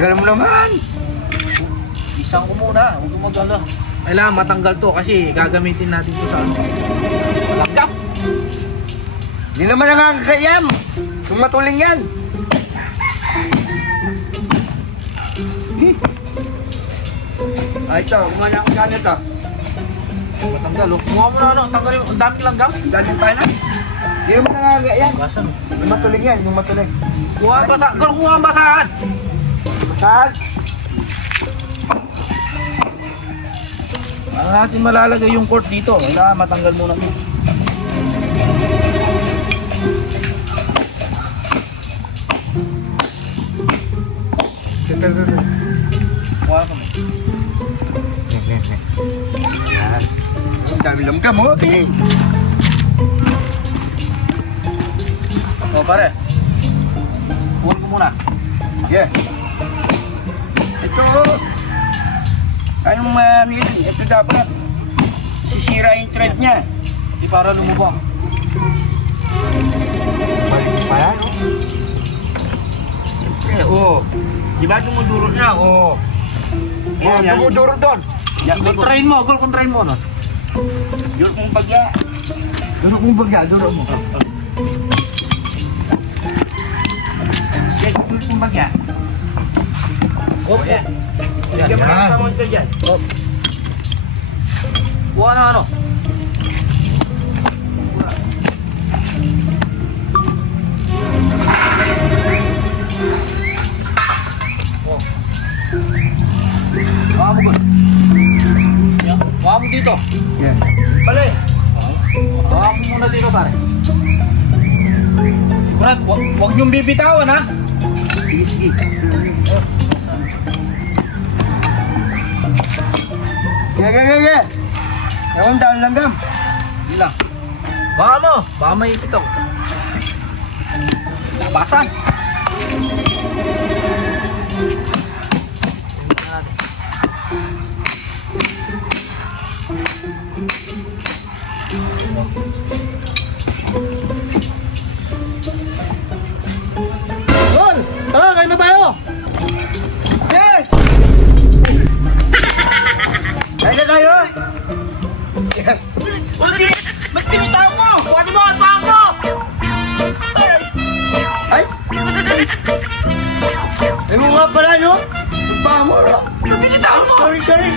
Tagal mo naman. Isang ko muna, huwag mo mag-ano. Kailangan matanggal to kasi gagamitin natin to sa ano. Langgam! Hindi naman nakakakayam. Kung matuling yan. Ay, ito. Kumana ko saan ito. Matanggal oh. Kumuha mo na ano, tanggal yung ang daming langgam. Galing pa na. Hindi naman nakakayam. Basan. Yung matuling yan, yung matuling. Kuha ang basa. Kuha ang basahan. Saan? Ano natin malalagay yung cord dito? Kailangan matanggal muna ito. Kuha ka mo. Yan. Ang dami lamgam mo. Okay. O pare. Kuha ko muna. Yeah. Ito. Anong manili? Ito dapat. Sisira yung thread niya. Di para lumubog. Balik pa yan, no? Siyempre, oo. Di ba dumuduro na? Oo. Oo, dumuduro doon. Kontrain mo, gol kontrain mo no. Duro kong bagya. Duro kong bagya, duro mo. Yes, duro kong bagya. Oh, yan. Yan. Bigyan mo ng tamon ko dyan. Oh. Kuha na ano. Oh. Kuha mo gol. Yan. Kuha mo dito. Yan. Pala eh. Kuha mo muna dito pare. Brad, wag niyong bibitawan ha. Sige, sige. Gaya. Ewan daan langgam. Hindi lang. Baka mo. Baka may ipit ako. Labasan. Tol! Tara, kain na tayo! Yes! Kaya na tayo! Yes! Ba't tinitawag mo? Kuha mo ang paa mo! Ay! Ay mo nga pala, no? Yung paa mo, no? Tinitawag mo! Sorry.